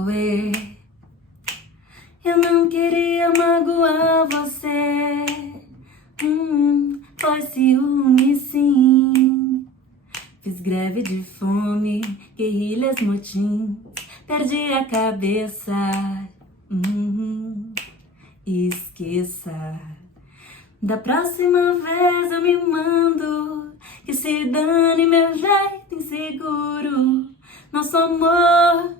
Away. Eu não queria magoar você. Foi ciúme sim. Fiz greve de fome, guerrilhas, motins. Perdi a cabeça. Esqueça. Da próxima vez eu me mando. Que se dane meu jeito inseguro. Nosso amor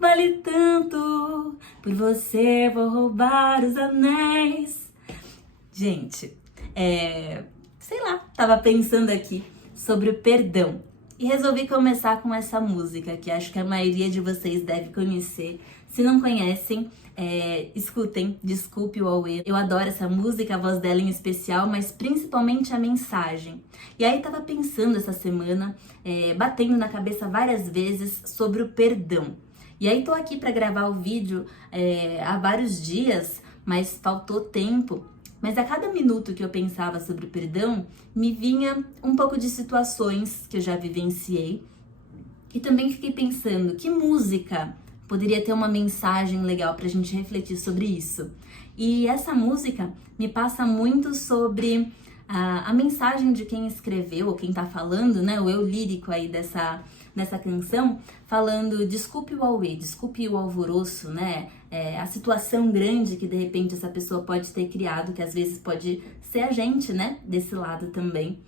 vale tanto. Por você vou roubar os anéis. Gente, sei lá, tava pensando aqui sobre o perdão. E resolvi começar com essa música, que acho que a maioria de vocês deve conhecer. Se não conhecem, escutem, Desculpe o Away. Eu adoro essa música, a voz dela em especial, mas principalmente a mensagem. E aí tava pensando essa semana, batendo na cabeça várias vezes sobre o perdão. E aí tô aqui para gravar o vídeo há vários dias, mas faltou tempo. Mas a cada minuto que eu pensava sobre o perdão, me vinha um pouco de situações que eu já vivenciei. E também fiquei pensando, que música poderia ter uma mensagem legal pra gente refletir sobre isso? E essa música me passa muito sobre a mensagem de quem escreveu, ou quem tá falando, né? O eu lírico aí dessa canção, falando desculpe o auê, desculpe o alvoroço, né? A situação grande que de repente essa pessoa pode ter criado, que às vezes pode ser a gente, né? Desse lado também.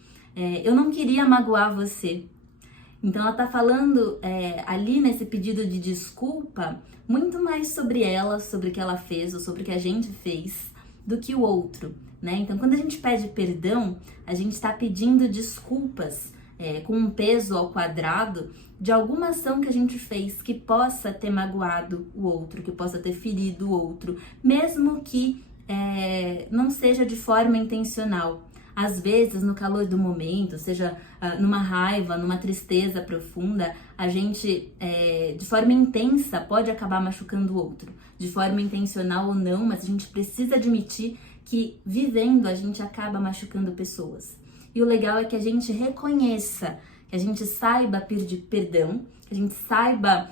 Eu não queria magoar você. Então ela tá falando ali nesse pedido de desculpa muito mais sobre ela, sobre o que ela fez ou sobre o que a gente fez do que o outro, né? Então quando a gente pede perdão, a gente está pedindo desculpas com um peso ao quadrado de alguma ação que a gente fez que possa ter magoado o outro, que possa ter ferido o outro, mesmo que não seja de forma intencional. Às vezes, no calor do momento, seja numa raiva, numa tristeza profunda, a gente, de forma intensa, pode acabar machucando o outro. De forma intencional ou não, mas a gente precisa admitir que, vivendo, a gente acaba machucando pessoas. E o legal é que a gente reconheça, que a gente saiba pedir perdão, que a gente saiba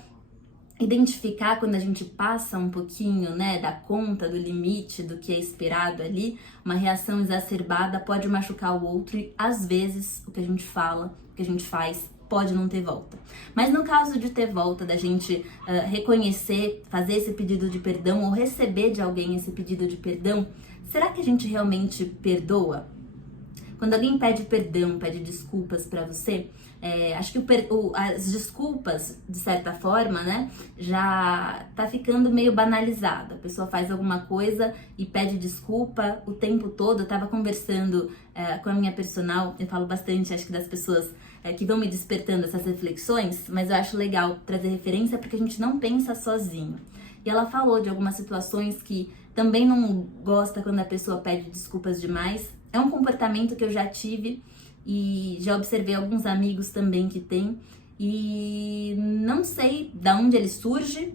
identificar quando a gente passa um pouquinho, né, da conta, do limite, do que é esperado ali. Uma reação exacerbada pode machucar o outro e, às vezes, o que a gente fala, o que a gente faz, pode não ter volta. Mas no caso de ter volta, da gente reconhecer, fazer esse pedido de perdão ou receber de alguém esse pedido de perdão, será que a gente realmente perdoa? Quando alguém pede perdão, pede desculpas pra você, acho que as desculpas, de certa forma, né, já tá ficando meio banalizado. A pessoa faz alguma coisa e pede desculpa o tempo todo. Eu tava conversando com a minha personal, eu falo bastante, acho que das pessoas que vão me despertando essas reflexões, mas eu acho legal trazer referência porque a gente não pensa sozinho. E ela falou de algumas situações que também não gosta quando a pessoa pede desculpas demais. É um comportamento que eu já tive e já observei alguns amigos também que têm. E não sei de onde ele surge.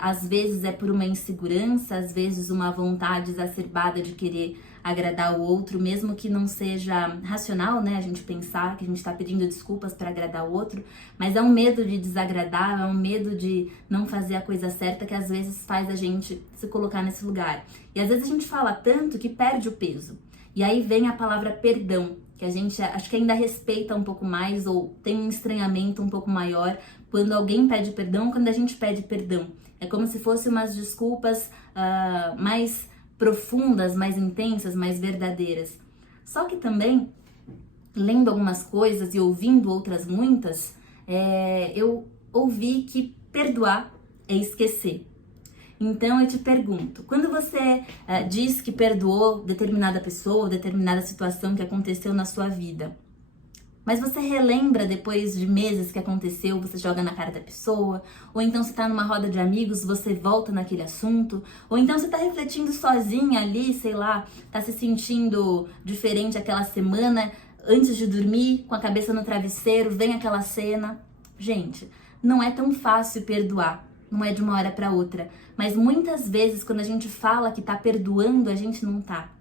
Às vezes é por uma insegurança, às vezes uma vontade exacerbada de querer agradar o outro, mesmo que não seja racional, né? A gente pensar que a gente tá pedindo desculpas para agradar o outro, mas é um medo de desagradar, é um medo de não fazer a coisa certa que às vezes faz a gente se colocar nesse lugar. E às vezes a gente fala tanto que perde o peso. E aí vem a palavra perdão, que a gente acho que ainda respeita um pouco mais ou tem um estranhamento um pouco maior quando alguém pede perdão, quando a gente pede perdão. É como se fossem umas desculpas mais profundas, mais intensas, mais verdadeiras. Só que também, lendo algumas coisas e ouvindo outras muitas, eu ouvi que perdoar é esquecer. Então eu te pergunto, quando você diz que perdoou determinada pessoa, determinada situação que aconteceu na sua vida, mas você relembra depois de meses que aconteceu, você joga na cara da pessoa, ou então você tá numa roda de amigos, você volta naquele assunto, ou então você tá refletindo sozinha ali, sei lá, tá se sentindo diferente aquela semana, antes de dormir, com a cabeça no travesseiro, vem aquela cena. Gente, não é tão fácil perdoar. Não é de uma hora para outra, mas muitas vezes quando a gente fala que tá perdoando, a gente não tá.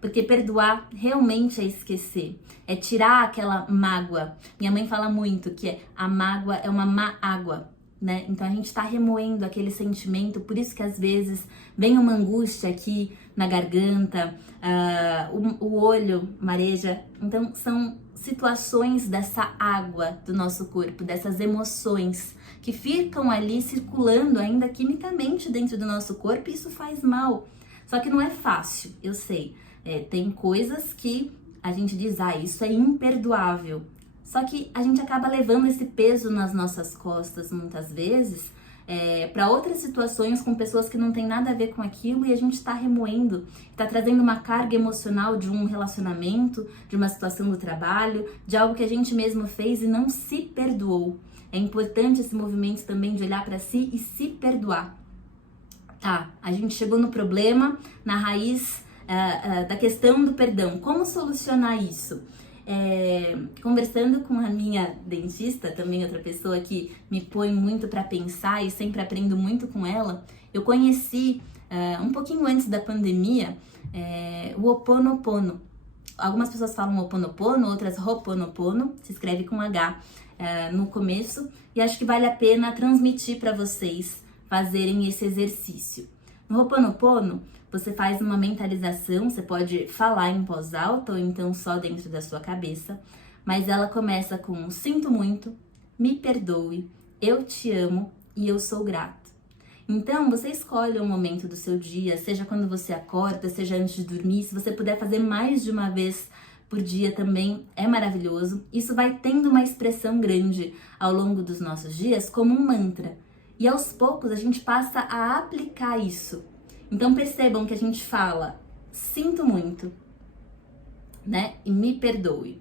Porque perdoar realmente é esquecer, é tirar aquela mágoa. Minha mãe fala muito que a mágoa é uma má água. né? Então a gente tá remoendo aquele sentimento, por isso que às vezes vem uma angústia aqui na garganta, o olho mareja. Então são situações dessa água do nosso corpo, dessas emoções que ficam ali circulando ainda quimicamente dentro do nosso corpo, e isso faz mal. Só que não é fácil, eu sei. Tem coisas que a gente diz, isso é imperdoável. Só que a gente acaba levando esse peso nas nossas costas muitas vezes para outras situações com pessoas que não tem nada a ver com aquilo, e a gente está remoendo, está trazendo uma carga emocional de um relacionamento, de uma situação do trabalho, de algo que a gente mesmo fez e não se perdoou. É importante esse movimento também de olhar para si e se perdoar. Tá, a gente chegou no problema, na raiz da questão do perdão. Como solucionar isso? Conversando com a minha dentista, também outra pessoa que me põe muito para pensar e sempre aprendo muito com ela, eu conheci um pouquinho antes da pandemia o Ho Oponopono. Algumas pessoas falam Ho Oponopono, outras Ho'oponopono, se escreve com H no começo, e acho que vale a pena transmitir para vocês fazerem esse exercício. No Ho Oponopono, você faz uma mentalização, você pode falar em voz alta ou então só dentro da sua cabeça, mas ela começa com: sinto muito, me perdoe, eu te amo e eu sou grato. Então, você escolhe um momento do seu dia, seja quando você acorda, seja antes de dormir. Se você puder fazer mais de uma vez por dia também, é maravilhoso. Isso vai tendo uma expressão grande ao longo dos nossos dias como um mantra. E aos poucos a gente passa a aplicar isso. Então percebam que a gente fala: sinto muito, né? E me perdoe.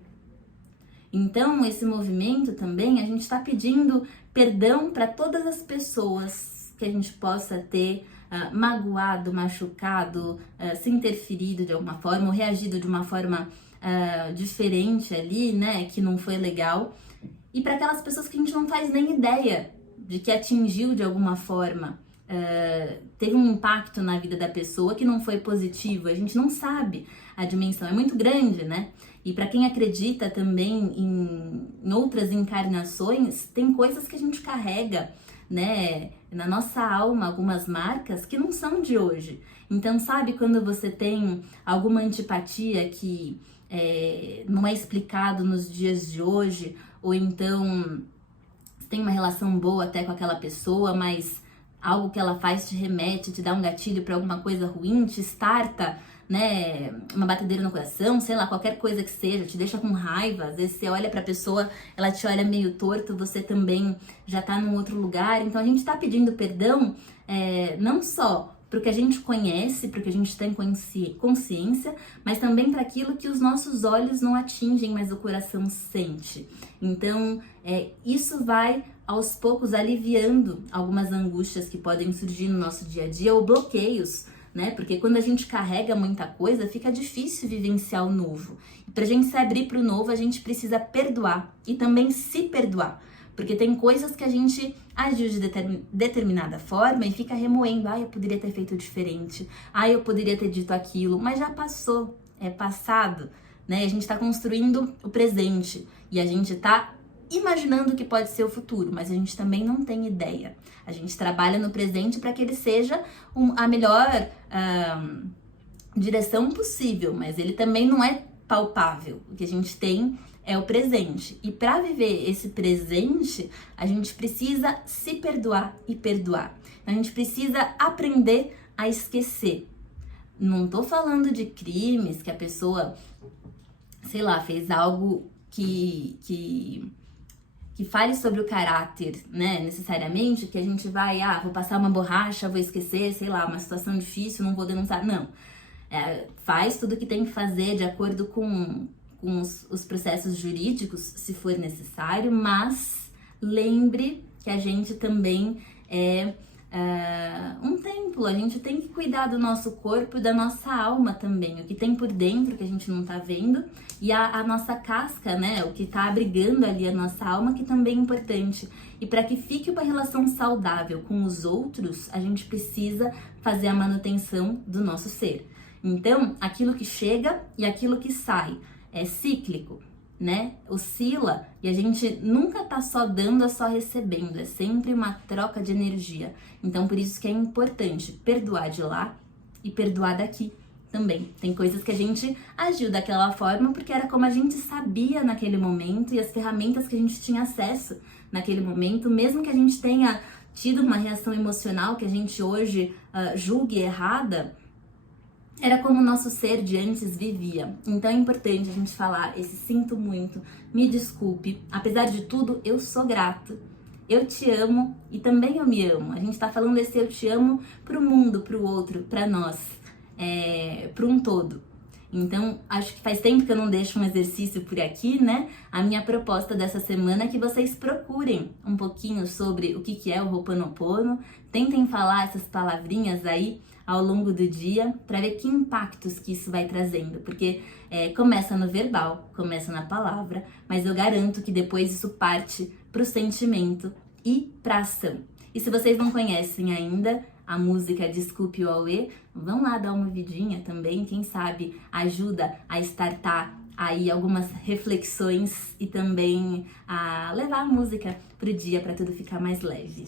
Então esse movimento também, a gente está pedindo perdão para todas as pessoas que a gente possa ter magoado, machucado, se interferido de alguma forma, ou reagido de uma forma diferente ali, né? Que não foi legal. E para aquelas pessoas que a gente não faz nem ideia de que atingiu de alguma forma, teve um impacto na vida da pessoa que não foi positivo, a gente não sabe, a dimensão é muito grande, né? E para quem acredita também em outras encarnações, tem coisas que a gente carrega, né, na nossa alma, algumas marcas que não são de hoje. Então, sabe quando você tem alguma antipatia que não é explicado nos dias de hoje, ou então tem uma relação boa até com aquela pessoa, mas algo que ela faz te remete, te dá um gatilho para alguma coisa ruim, te starta, né, uma batedeira no coração, sei lá, qualquer coisa que seja, te deixa com raiva. Às vezes você olha pra pessoa, ela te olha meio torto, você também já tá num outro lugar. Então a gente tá pedindo perdão não só pro que a gente conhece, pro que a gente tem consciência, mas também para aquilo que os nossos olhos não atingem, mas o coração sente. Então isso vai aos poucos aliviando algumas angústias que podem surgir no nosso dia a dia, ou bloqueios, né? Porque quando a gente carrega muita coisa, fica difícil vivenciar o novo. E pra gente se abrir pro novo, a gente precisa perdoar e também se perdoar. Porque tem coisas que a gente agiu de determinada forma e fica remoendo. Eu poderia ter feito diferente. Eu poderia ter dito aquilo. Mas já passou, é passado, né? A gente tá construindo o presente e a gente tá imaginando que pode ser o futuro, mas a gente também não tem ideia. A gente trabalha no presente para que ele seja a melhor direção possível, mas ele também não é palpável. O que a gente tem é o presente. E para viver esse presente, a gente precisa se perdoar e perdoar. A gente precisa aprender a esquecer. Não tô falando de crimes que a pessoa, sei lá, fez algo que fale sobre o caráter, né, necessariamente, que a gente vai, vou passar uma borracha, vou esquecer, sei lá, uma situação difícil, não vou denunciar, não. Faz tudo o que tem que fazer de acordo com os processos jurídicos, se for necessário, mas lembre que a gente também é um templo, a gente tem que cuidar do nosso corpo e da nossa alma também, o que tem por dentro que a gente não tá vendo, e a nossa casca, né, o que tá abrigando ali a nossa alma, que também é importante. E para que fique uma relação saudável com os outros, a gente precisa fazer a manutenção do nosso ser. Então, aquilo que chega e aquilo que sai é cíclico, né, oscila e a gente nunca tá só dando, só recebendo, é sempre uma troca de energia. Então, por isso que é importante perdoar de lá e perdoar daqui também. Tem coisas que a gente agiu daquela forma porque era como a gente sabia naquele momento e as ferramentas que a gente tinha acesso naquele momento, mesmo que a gente tenha tido uma reação emocional que a gente hoje julgue errada, era como o nosso ser de antes vivia. Então é importante a gente falar esse sinto muito, me desculpe, apesar de tudo, eu sou grato. Eu te amo e também eu me amo. A gente tá falando esse eu te amo pro mundo, pro outro, pra nós, pro um todo. Então, acho que faz tempo que eu não deixo um exercício por aqui, né? A minha proposta dessa semana é que vocês procurem um pouquinho sobre o que é o Ho'oponopono, tentem falar essas palavrinhas aí ao longo do dia para ver que impactos que isso vai trazendo, porque começa no verbal, começa na palavra, mas eu garanto que depois isso parte pro sentimento e pra ação. E se vocês não conhecem ainda a música Desculpe o Auê, vão lá dar uma ouvidinha também, quem sabe ajuda a startar aí algumas reflexões e também a levar a música pro dia para tudo ficar mais leve.